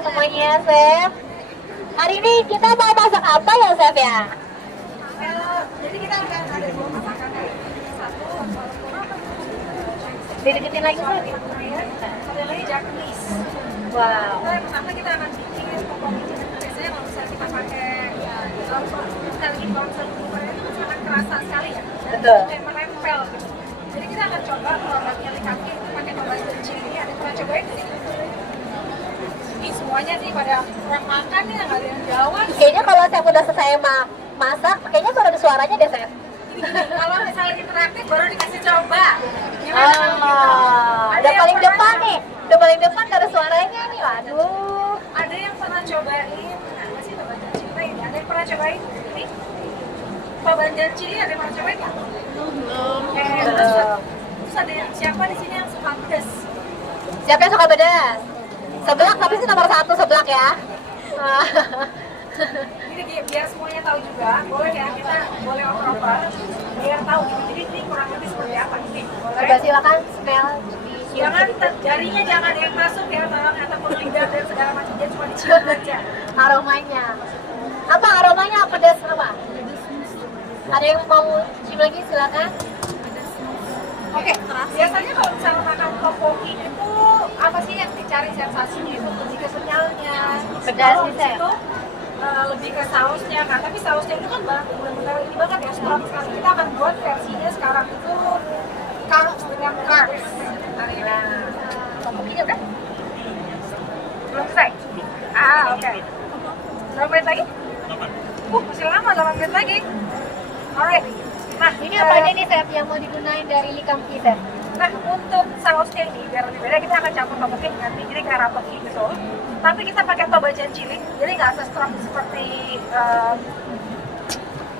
semuanya, Chef. Hari ini kita mau masak apa ya, Chef ya? Jadi kita akan ada dua masakan. Satu, Dideketin lagi, Chef. satu lagi Japanese. Wow. Nah, yang pertama kita akan bikin pokok bijinan. Biasanya kalau misalnya kita pakai kita lagi bonsai Korea itu sangat kerasa sekali ya. Dan Betul. kayak menempel gitu. Jadi kita akan coba kalau yang kaki itu pakai tomat dan chili. Ada pernah cobain sih? Ini semuanya sih pada kurang makan nih, nggak ada yang Jawa. Kayaknya kalau Chef udah selesai masak, kayaknya baru ada suaranya deh, Chef. Kalau misalnya interaktif baru dikasih coba. Gimana kalau gitu? Udah yang paling pernah- depan nih. Udah paling depan gak ada suaranya nih, waduh. Ada yang pernah cobain, apa sih Pabanjan Cili ini? Ada yang pernah cobain ini? Pabanjan Cili ada yang pernah cobain nggak? Belum. Terus ada yang siapa di sini yang suka pedas? Siapa yang suka pedas? Seblak, tapi sih nomor 1 seblak ya. Ini biar semuanya tahu juga, boleh ya kita boleh oper-oper biar tahu gitu. Jadi ini kurang lebih seperti apa ini? Boleh? Coba silakan smell di Jangan jarinya jangan ada yang masuk ya, tolong ataupun lidah dan segala macam, dia cuma dicium aja. aromanya. Apa aromanya? Pedas apa? Ada yang mau cium lagi silakan. Oke, biasanya kalau misalnya makan tteokbokki itu apa sih yang dicari sensasinya itu? Lebih ke kenyalnya, Pedas kalau sih, Chef. itu lebih ke sausnya kan, tapi sausnya itu kan benar-benar ini banget ya, strong sekali. Kita akan buat versinya sekarang itu carbs dengan carbs. Hari ini tteokbokkinya udah? Belum selesai? Oke. Berapa menit lagi? Masih lama, 8 menit lagi. Alright. Nah, Ini apa aja nih, Chef, yang mau digunain dari likampi, Chef? Nah, untuk sausnya ini biar lebih beda kita akan campur tteokbokki nanti jadi kayak rapoki gitu. Tapi kita pakai tobajan chili, jadi nggak se-strong seperti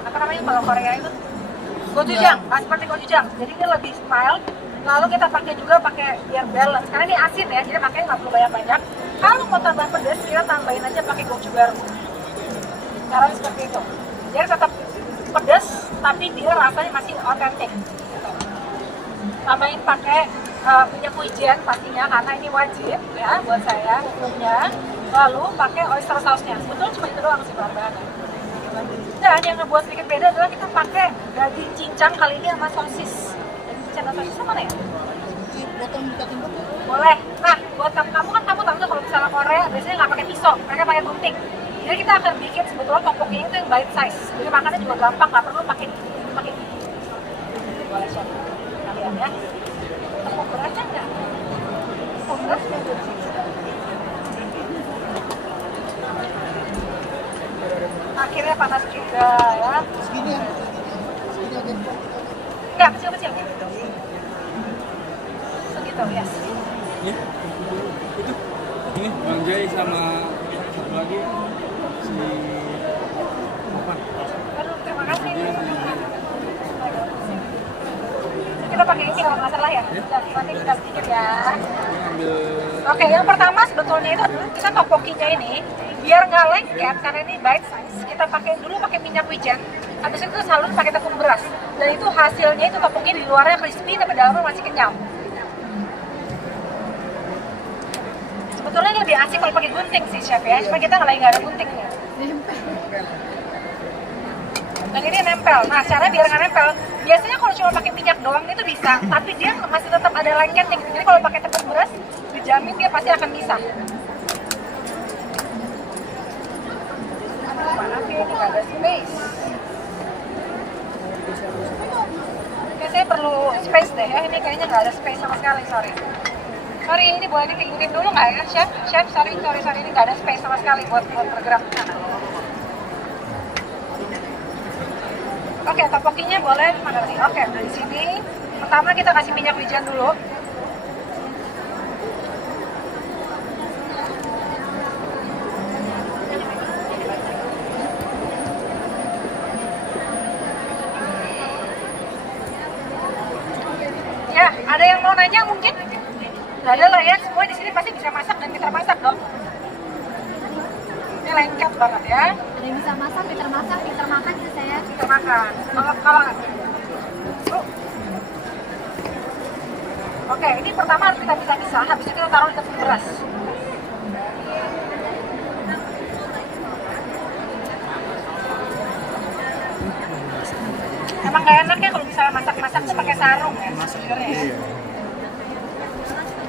apa namanya kalau Korea itu gochujang, nggak seperti gochujang. Jadi ini lebih mild. Lalu kita pakai juga pakai biar balance. Karena ini asin ya, jadi makanya nggak perlu banyak-banyak. Kalau mau tambah pedas, kita tambahin aja pakai gochugaru. Caranya seperti itu. Jadi tetap pedas, tapi dia rasanya masih otentik. Gitu. Tambahin pakai minyak wijen pastinya karena ini wajib ya buat saya hukumnya. Lalu pakai oyster sauce-nya. Sebetulnya cuma itu doang sih bahan-bahannya. Dan yang ngebuat sedikit beda adalah kita pakai daging cincang kali ini sama sosis. Daging cincang dan sosis sama ya? Boleh. Nah, buat kamu kan kamu tahu tuh kalau misalnya Korea biasanya nggak pakai pisau, mereka pakai gunting. Jadi kita akan bikin sebetulnya tteokbokki itu yang bite size. Jadi makannya juga gampang, nggak perlu pakai gigi. Boleh Chef. Kalian ya. Tepung berasnya nggak? Tepung beras akhirnya panas juga ya. Segini ya? Segini aja. Enggak, kecil-kecil. Segitu, yes. Ya, itu ini Bang Jai sama satu lagi si apa? Aduh, terima kasih. Kita pakai ini kalau nggak salah ya. Nanti kita sedikit ya. Ambil Oke, yang pertama sebetulnya itu adalah kita tteokbokkinya ini biar nggak lengket karena ini bite size. Kita pakai dulu pakai minyak wijen. Habis itu salur pakai tepung beras. Dan itu hasilnya itu tteokbokki di luarnya crispy tapi dalamnya masih kenyal. Sebetulnya lebih asik kalau pakai gunting sih chef ya. Cuma kita nggak ada guntingnya. Dan ini nempel. Nah, caranya biar nggak nempel, biasanya kalau cuma pakai minyak doang itu bisa, tapi dia masih tetap ada lengketnya. Jadi kalau pakai tepung beras, dijamin dia pasti akan bisa. Maaf ya, ini nggak ada space. Oke, saya perlu space deh ya. Ini kayaknya nggak ada space sama sekali, sorry. Sorry, ini boleh ditinggalin dulu nggak ya, chef? Chef, sorry, ini nggak ada space sama sekali buat bergerak ke sana. Oke, tteokbokkinya boleh mana nih? Oke, dari sini. Pertama kita kasih minyak wijen dulu. Ya, ada yang mau nanya mungkin? Gak ada lah ya, semua di sini pasti bisa masak dan kita masak dong. Ini lengket banget ya. Ada yang bisa masak, pinter makan ya, saya. Kita makan. Kalau Oke, ini pertama harus kita pisah-pisah, habis itu kita taruh di tepung beras. Emang nggak enak ya kalau misalnya masak-masak tuh pakai sarung ya sebenarnya. Iya.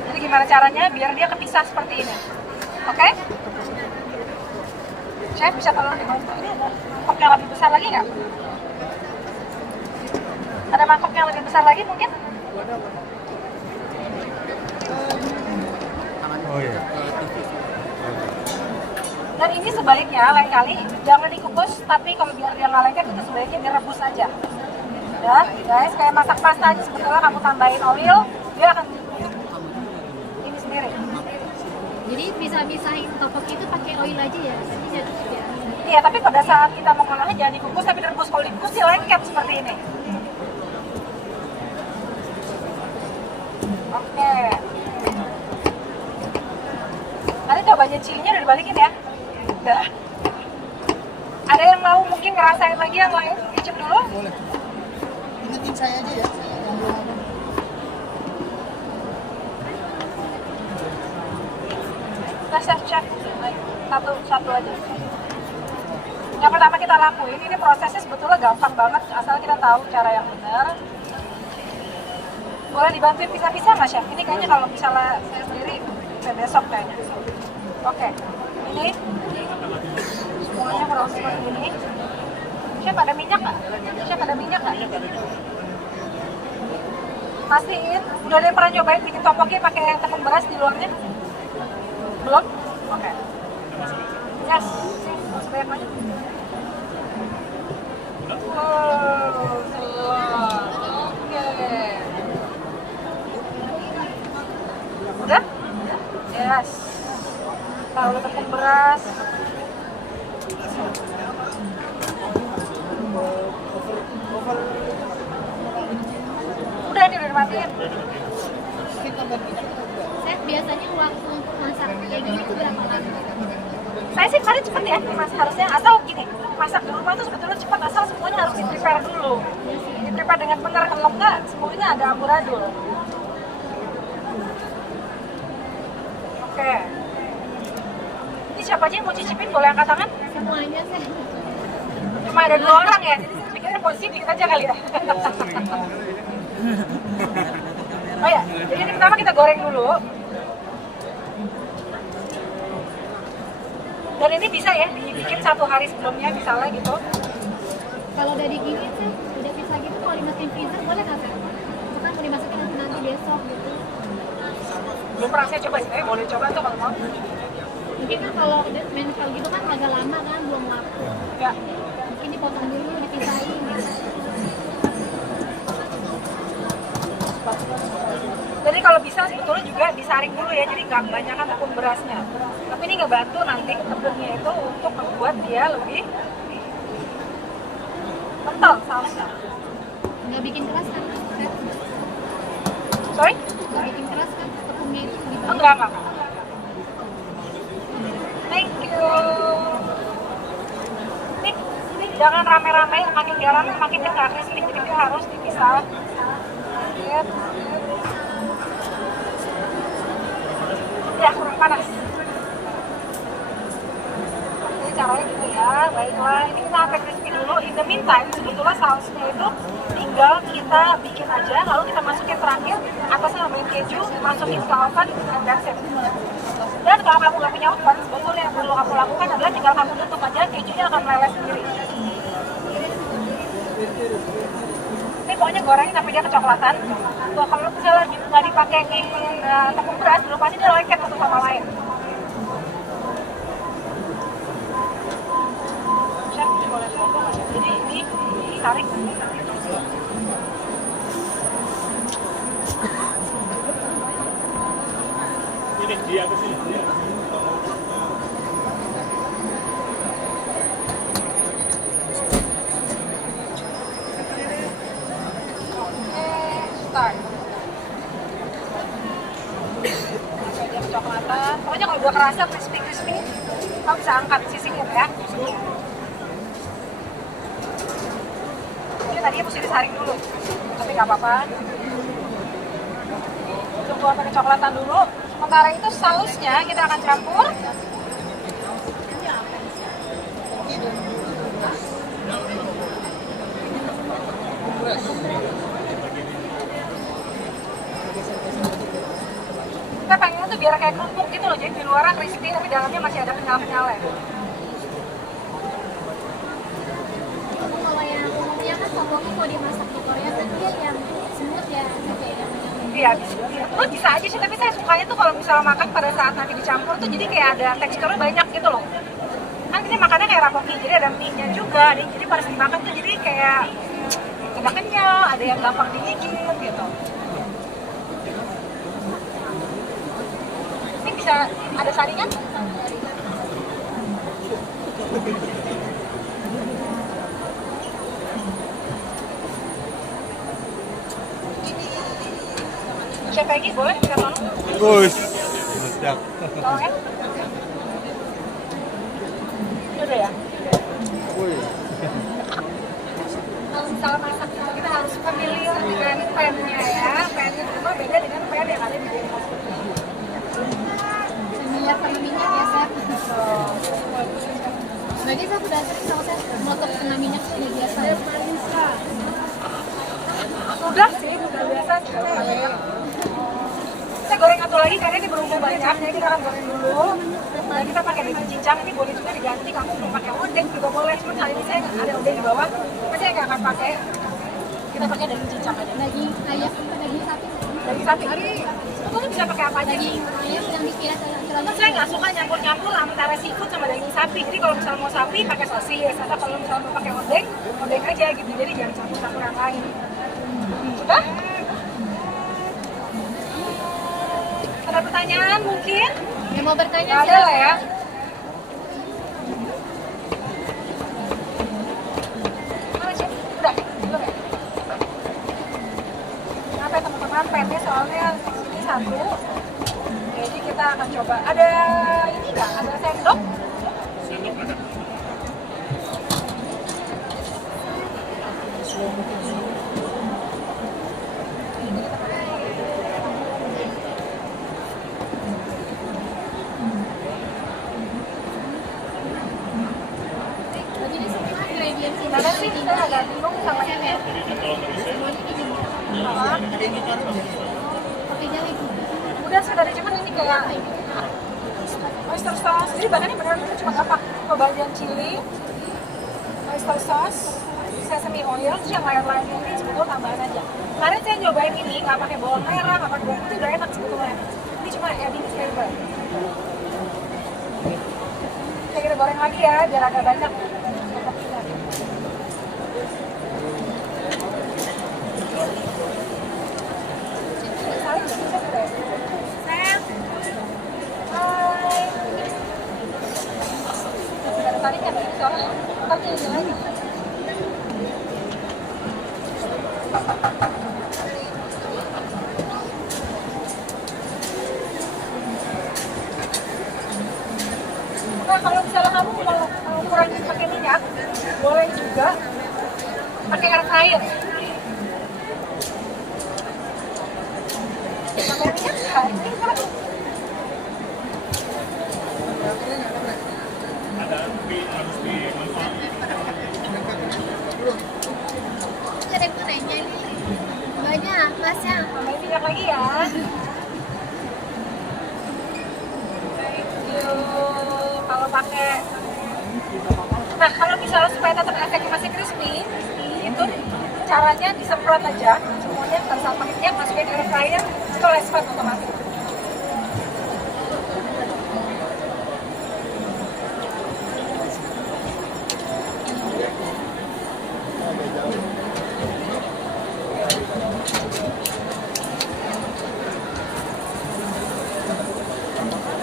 Jadi gimana caranya biar dia kepisah seperti ini? Oke? Chef bisa tolong dibantu, ini ada mangkok yang lebih besar lagi nggak? Ada mangkok yang lebih besar lagi mungkin? Oh iya. Dan ini sebaliknya lain kali jangan dikukus, tapi kalau biar dia nggak lengket itu sebaiknya direbus aja. Ya guys, kayak masak pasta aja sebetulnya kamu tambahin oil, dia akan ini sendiri. Jadi bisa misahin topoki itu pakai oil aja ya? Jadi jadi ya. Iya, tapi pada saat kita mau ngolahnya jangan dikukus tapi direbus. Kalau dikukus dia lengket seperti ini. Oke. Nanti cobanya chilinya udah dibalikin ya. Udah. Ada yang mau mungkin ngerasain lagi yang lain? Icip dulu. Boleh. Ingetin saya aja ya. Yang belum apa. Nah, chef. Satu aja. Yang pertama kita lakuin, ini prosesnya sebetulnya gampang banget asal kita tahu cara yang benar. Boleh dibantuin pisah-pisah nggak, Chef? Ini kayaknya kalau misalnya saya sendiri bisa besok kayaknya. Oke, ini semuanya kurang seperti ini. Chef ada minyak nggak? Chef ada minyak nggak? Pastiin, udah ada yang pernah nyobain bikin topoki pakai tepung beras di luarnya? Belum? Oke. Yes, sebanyak aja. Wow, oke. Udah? Yes. Taruh tepung beras. Udah nih, udah dimatiin. Chef biasanya waktu untuk masak kayak gini itu berapa lama? Saya sih kemarin cepet ya, mas harusnya asal gini, masak di rumah tuh sebetulnya cepat asal semuanya harus di-prepare dulu. Di-prepare dengan benar, kalau enggak semuanya ada amburadul. Oke. Ini siapa aja yang mau cicipin, boleh angkat tangan? Semuanya Chef. Cuma ada 2 orang ya, jadi saya pikirnya posisi dikit aja kali ya. Oh ya, jadi ini pertama kita goreng dulu. Dan ini bisa ya dibikin 1 hari sebelumnya misalnya gitu. Kalau udah digigit sih, udah bisa gitu kalau dimasukin freezer boleh nggak Chef? Itu kan mau dimasukin nanti besok gitu. Belum pernah saya coba sih, tapi boleh coba tuh kalau mau. Mungkin kan kalau main kalau gitu kan agak lama kan, belum waktu. Ya. Mungkin dipotong dulu, dipisahin gitu. Jadi kalau bisa sebetulnya juga disaring dulu ya, jadi nggak kebanyakan tepung berasnya. Tapi ini ngebantu nanti tepungnya itu untuk membuat dia lebih kental sausnya. Nggak bikin keras kan Chef? Sorry? Nggak bikin keras kan tepungnya itu gitu. Enggak. Thank you. Ini jangan rame-rame, makin dia rame makin dia nggak crispy, jadi dia harus dipisah. Lihat. Ya, kurang panas. Jadi caranya gitu ya, baiklah. Ini kita sampai crispy dulu. In the meantime, sebetulnya sausnya itu tinggal kita bikin aja, lalu kita masukin terakhir, atasnya nambahin keju, masukin ke oven, and that's it. Dan kalau kamu nggak punya oven, sebetulnya yang perlu kamu lakukan adalah tinggal kamu tutup aja, kejunya akan meleleh sendiri. Ini pokoknya gorengin sampai dia kecoklatan. Tuh, kalau misalnya nggak dipakai tepung beras, belum pasti dia lengket satu sama lain. Chef, boleh foto nggak Chef? Jadi ini ditarik. Ini dia ke sini. Start. Oke, dia kecoklatan. Pokoknya kalau udah kerasa crispy, kamu bisa angkat sisihnya ya. Ini tadinya mesti disaring dulu, tapi nggak apa-apa. Tunggu sampai kecoklatan dulu. Sementara itu sausnya kita akan campur. biar kayak kerupuk gitu loh, jadi di luarnya crispy tapi dalamnya masih ada kenyal-kenyalnya. Kalau yang umumnya kan topoki kalau dimasak di Korea kan dia yang smooth ya, gitu ya. Iya, oh, bisa aja sih, tapi saya sukanya tuh kalau misalnya makan pada saat nanti dicampur tuh jadi kayak ada teksturnya banyak gitu loh. Kan ini makannya kayak rapoki, jadi ada mie-nya juga, jadi pada saat dimakan tuh jadi kayak agak kenyal, ada yang gampang digigit gitu. Ini bisa ada saringan? Chef Peggy boleh minta tolong? Bus. Meledak. Tolong ya? Udah ya? Woi. Kalau misalnya masak itu kita harus familiar dengan pan-nya ya. Pan-nya cuma beda dengan pan yang ada di dapur. Familiar sama minyak ya, Chef. Bagi saya udah sering kalau saya motor kena minyak sih udah biasa. Udah sih, udah biasa juga. Kita goreng satu lagi karena ini berumur banyak, jadi kita akan goreng dulu. Dan kita pakai daging cincang, ini boleh juga diganti. Kamu mau pakai odeng juga boleh, cuma kali ini saya nggak ada odeng di bawah. Tapi saya nggak akan pakai. Kita pakai daging cincang aja. Daging ayam apa daging sapi? Daging sapi. Sebetulnya bisa pakai apa aja. Daging ayam yang dikira Tapi saya nggak suka nyampur-nyampur antara seafood sama daging sapi. Jadi kalau misalnya mau sapi pakai sosis, atau kalau misalnya mau pakai odeng, odeng aja gitu. Jadi jangan campur-campur yang lain. Sudah? Ada pertanyaan mungkin? yang mau bertanya Nggak ada lah ya. Mana sih? Udah? Belum ya? Kenapa ya teman-teman? Pennya soalnya sini satu. Jadi kita akan coba. Ada ini nggak? Ada sendok? Sendok ada. Jadi ini semua ingredients ini Gimana sih? Saya agak bingung sama ini. Jadi kalau dari saya, semuanya kayak gini. Apa? Ada yang diparut ya? Pakai jahe. Udah sudah ada, cuman ini kayak oyster sauce. Jadi bahannya benar-benar cuma gampang. Bagian chili, oyster sauce, sesame oil, terus yang lain-lain ini sebetulnya tambahan aja. Kemarin saya nyobain ini nggak pakai bawang merah, nggak pakai bawang putih, udah enak sebetulnya. Ini cuma adding flavor. Kita goreng lagi ya, biar agak banyak. Saling nggak bisa sudah ya? Sayang. Hai. Ada tarik kan ini soalnya tapi ini lagi. Nah, kalau misalnya kamu mau kurangin pakai minyak, boleh juga pakai air fryer. Pakai minyak nggak? Ini kan ada harus dimanfaatkan. Ada yang gorengnya nih. Banyak, masnya. tambahin minyak lagi ya. Thank you. Kalau pakai, nah kalau misalnya supaya tetap efeknya masih crispy, itu caranya disemprot aja semuanya pada saat pakai minyak, masukin air fryer, itu less fat otomatis.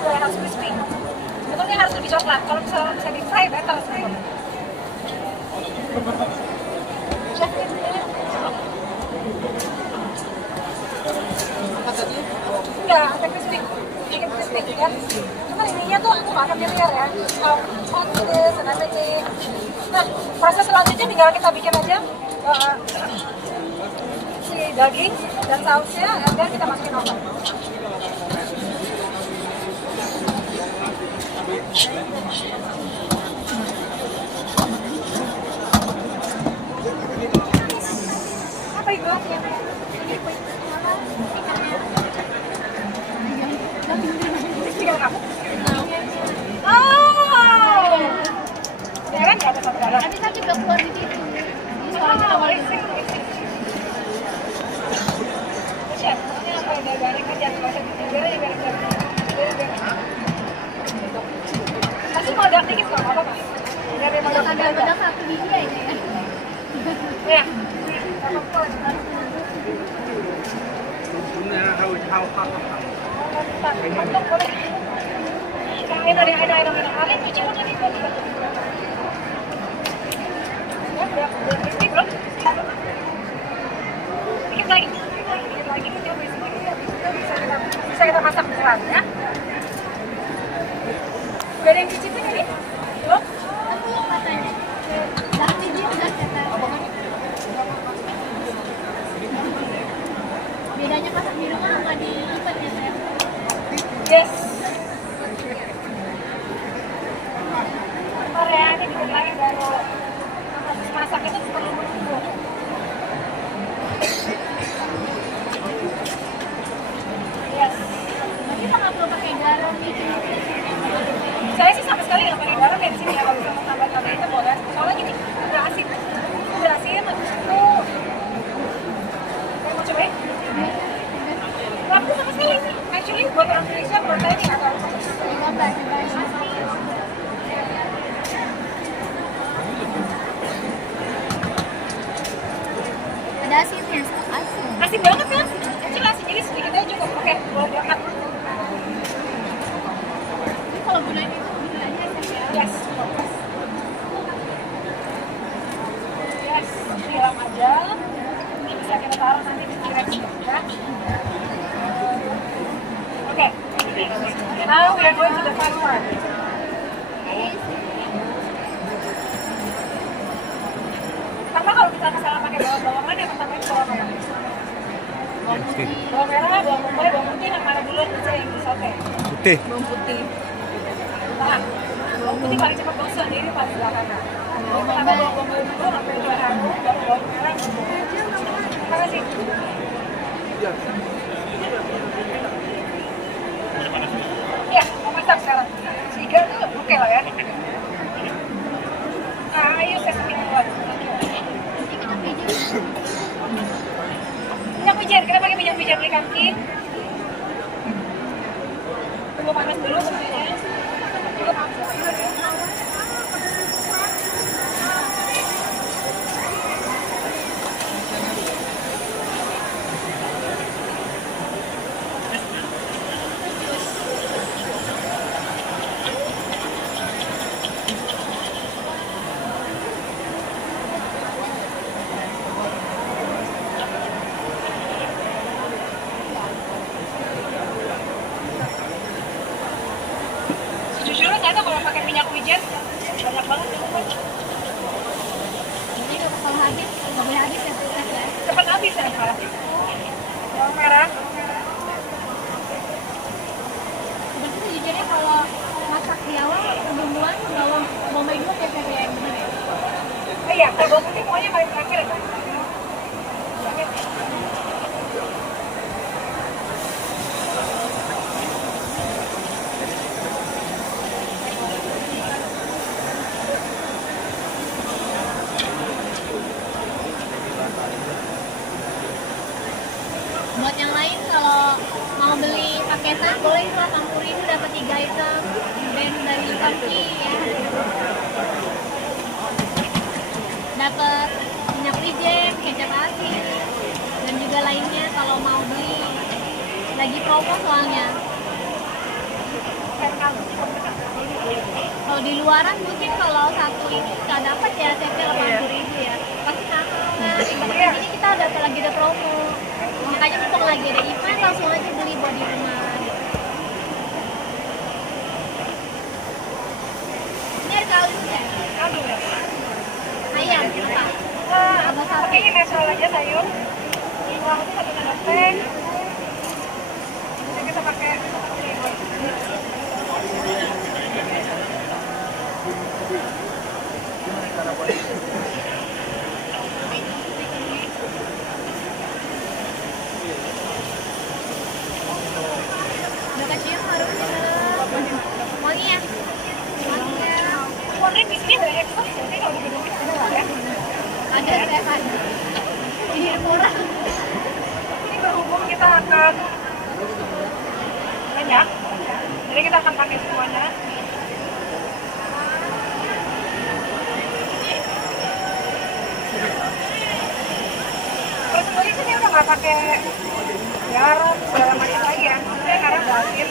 Harus crispy. Sebetulnya harus lebih coklat. Kalau misalnya bisa di fry better sebetulnya. Chef ini Apa tadi? enggak, sampai crispy. Bikin crispy kan. Cuma ininya tuh aku nggak familiar ya. Hot this and everything. Nah, proses selanjutnya tinggal kita bikin aja si daging dan sausnya, dan kita masukin oven. Apa itu? Daging meledak dikit nggak apa-apa kan? Biar dia meledak Ada aja. bedak satu biji aja ya. Ya. Nggak apa-apa. Untuk boleh. Ada. Kalian cuci mulut ini tadi. Ya, udah crispy belum? Dikit lagi. Itu dia bisa kita masak beneran ya. Udah ada yang cicipin tadi? Belum? Aku katanya. Dah biji udah kata. Bedanya masak di rumah sama di tempat ya, Teh? Yes. Bentar ya, ini dikit lagi baru proses masak itu perlu menunggu. Yes. Tapi kita nggak perlu pakai garam gitu. Saya sih sama sekali nggak pakai garam ya di sini ya, kalau bisa mau tambah-tambah itu boleh. Soalnya gini, udah asin, habis itu saya mau cobain. Nggak perlu sama sekali sih. Actually buat orang Indonesia menurut saya ini nggak terlalu bagus. Coba. Ada asinnya, asin. Asin banget kan? Kecil asin, jadi sedikit aja cukup. Oke, boleh diangkat. Ini kalau gulanya itu gulanya asin ya. Yes. Yes, siram aja. Ini bisa kita taruh nanti di direct ya. Oke. Now we are going to the fun part. Pertama kalau kita misalnya pakai bawang-bawangan, yang pertama itu bawang merah. Bawang merah, bawang bombay, bawang putih, yang mana dulu bisa yang disote? Putih. Bawang putih. Nah, bawang putih paling cepat gosong, jadi ini paling belakangan. Jadi pertama bawang bombay dulu, sampai dia harum, baru bawang merah. Terima kasih. Iya, mau masak sekarang. 3 tuh oke lah ya. Nah, ayo saya kasih buat. Minyak wijen, kita pakai minyak wijen beli kaki. Tunggu panas dulu sebenarnya. Sejujurnya saya tuh kalau pakai minyak wijen banyak banget cukup. Ini nggak bakal habis, nggak boleh habis ya kulkas ya. Cepat habis ya malah. Bawang merah. Berarti sejujurnya kalau masak di awal bumbuan bawang bombay dulu ya Teh ya, bener ya? Oh iya, kalau bawang putih pokoknya paling terakhir ya. Buat yang lain kalau mau beli paketan boleh lah 60.000 dapat 3 item brand dari Turki ya. Dapat minyak wijen, kecap asin dan juga lainnya kalau mau beli. Lagi promo soalnya. Kalau di luaran mungkin kalau satu ini nggak dapat ya CP 80.000 ya. Pasti mahal kan. Ini kita lagi ada promo. Makanya mumpung lagi ada event langsung aja beli buat di rumah. Ini ada kaldu ya? Aduh ya. Ayam apa? Apa sapi? Pakainya natural aja sayur. Bawang putih 1 sendok teh. Jadi kita pakai Udah kecium harusnya. Wangi ya? Wangi ya. warna di sini ada eksos, jadi kalau di gedung kita ada lah ya. Ada Stefan. Ini murah. Ini berhubung kita akan banyak, jadi kita akan pakai semuanya. nggak pakai garam segala macam lagi ya, maksudnya karena udah asin.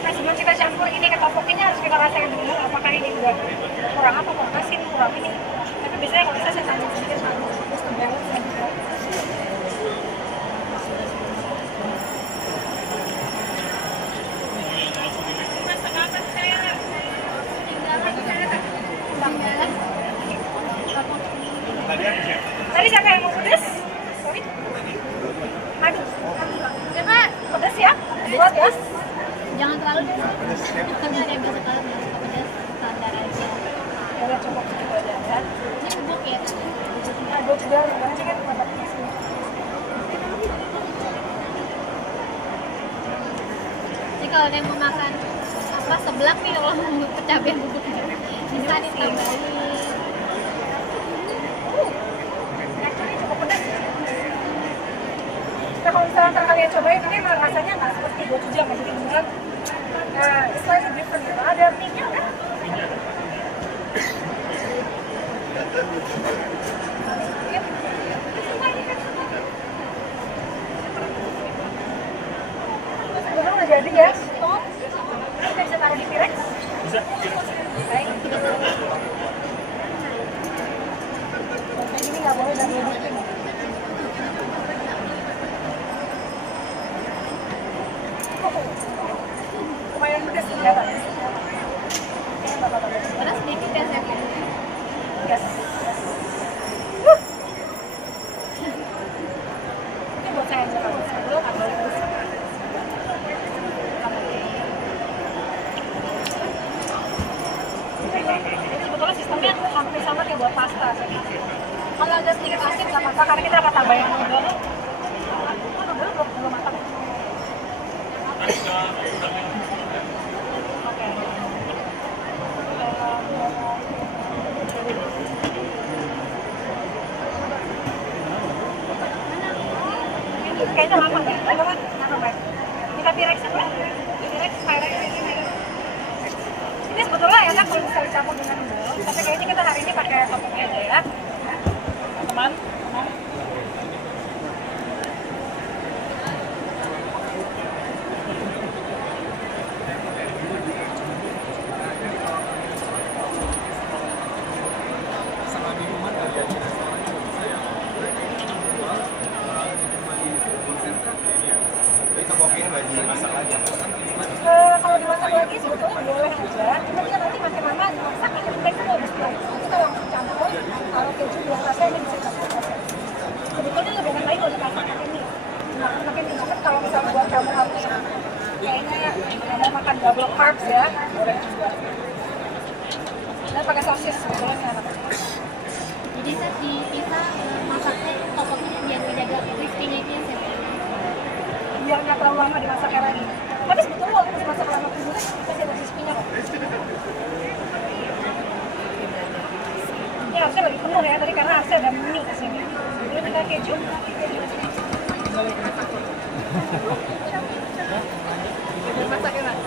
Nah sebelum kita campur ini ke topokinya harus kita rasain dulu apakah ini udah kurang apa, kurang asin, kurang ini. Tapi biasanya kalau saya tambahin sedikit sama terus balance ya. Tadi siapa yang mau pedes? Sorry. Aduh. Ya kak, Pedes ya? Buat ya? jangan terlalu pedas. Kan ada yang biasa kalau nggak suka pedas standar aja. Ya udah cukup segitu aja ya. Ini bubuk ya. Nah, gue juga gimana sih kan buat sini. Jadi kalau ada yang mau makan apa seblak nih kalau mau cabai bubuknya bisa ditambahin. Actually cukup pedas. Nah kalau misalnya ntar kalian cobain ini emang rasanya nggak seperti gochujang ya, jadi beneran it's slightly different gitu. Ada mie-nya kan? Sebenarnya udah jadi ya. Kita bisa taruh di pirex. Bisa. Baik. Kayak gini nggak boleh dan dibikin. Lumayan pedas kelihatan. Pedas sedikit ya chef. Yes. Ini buat saya aja kalau saya dulu nggak boleh pedas. Ini sebetulnya sistemnya hampir sama kayak buat pasta. Kalau ada sedikit asin nggak apa-apa karena kita akan tambahin noodle. Noodle belum matang. Kayaknya lama ya, lama banget. Kita pirex apa? Pirex, pirex ini. Ini sebetulnya enak kalau bisa dicampur dengan noodle, tapi kayaknya kita hari ini pakai topping aja ya. Teman. Kalau dimasak lagi sebetulnya boleh aja, cuma kita nanti makin lama masak makin baik itu habis tuh. Kita langsung campur, kalau keju biar rasanya ini bisa campur. Sebetulnya lebih enak lagi kalau dimasak makin mie. Makin mie banget kalau misalnya buat kamu harus kayaknya nggak mau makan double carbs ya, boleh juga. Dan pakai sosis sebetulnya enak. Jadi chef dipisah masaknya topokinya biar menjaga crispy-nya itu ya chef. Biar nggak terlalu lama dimasaknya lagi. Tapi sebetulnya walaupun dimasak lama pun juga masih ada crispy-nya kok. Ini harusnya lebih penuh ya tadi karena harusnya ada mie di sini. Jadi kita keju. Masak ya, Mas?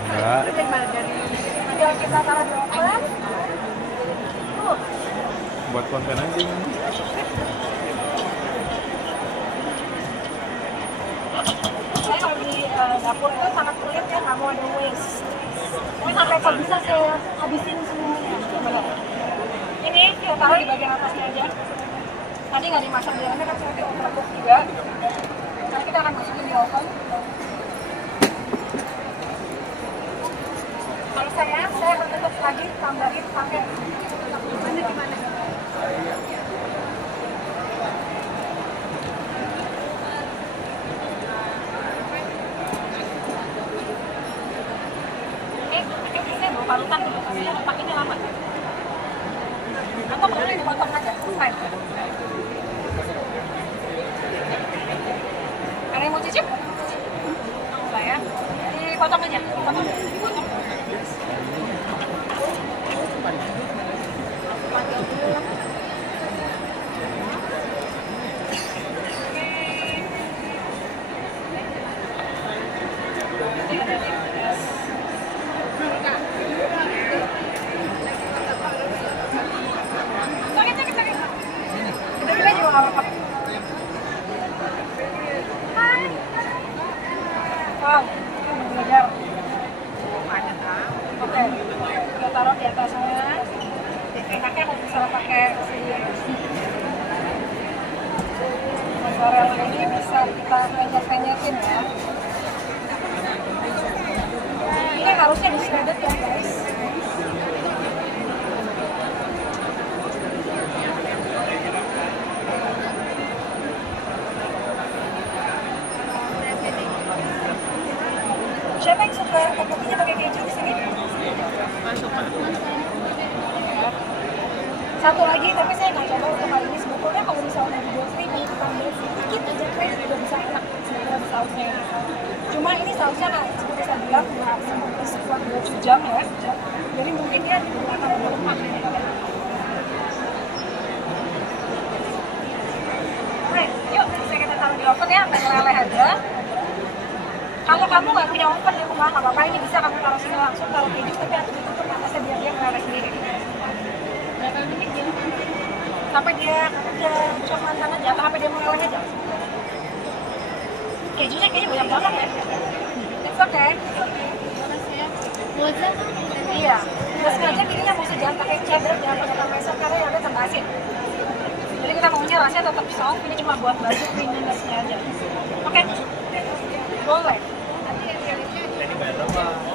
Enggak. Tinggal kita taruh di oven. Buat konten aja. Saya kalau di dapur itu sangat sulit ya, nggak mau ada waste. Ini sampai kalau bisa saya habisin semuanya. Coba. Ini kita taruh di bagian atasnya aja. Tadi nggak dimasak di dalamnya kan saya direbus juga. Nanti kita akan masukin di oven. Kalau saya akan tutup lagi, tambahin pakai ini gimana? Biasanya bawa parutan dulu, tapi pakainya lama. Atau boleh dipotong aja, fine. Ada yang mau cicip? Enggak ya? Dipotong aja, dipotong. Ini bisa kita penyet-penyetin ya. Ini harusnya di shredded ya guys. Siapa yang suka topokinya pakai keju di sini? Satu lagi, tapi saya nggak coba untuk kali ini. Sebetulnya kalau misalnya dibuat creamy, tambah sedikit aja cream juga bisa enak sebenarnya sausnya ini. Cuma ini sausnya nggak seperti saya bilang nggak seperti sekuat gochujang ya. Jadi mungkin dia akan berlemak. Oke, yuk kita taruh di oven ya, meleleh aja. Kalau kamu nggak punya oven di rumah, nggak apa-apa, ini bisa kamu taruh sini langsung taruh keju, tapi harus ditutup atasnya biar dia meleleh sendiri. Berapa menit gitu? Sampai dia coklatan aja, atau sampai dia meleleh aja. Kejunya kayaknya banyak banget ya. It's okay. Makasih ya. Mozza kan? Iya. Nggak sengaja pilihnya mesti jangan pakai cheddar, jangan pakai parmesan karena yang ada tambah asin. Jadi kita maunya rasanya tetap soft, ini cuma buat bantu creaminess-nya aja. Oke. Boleh. Ini bayar berapa?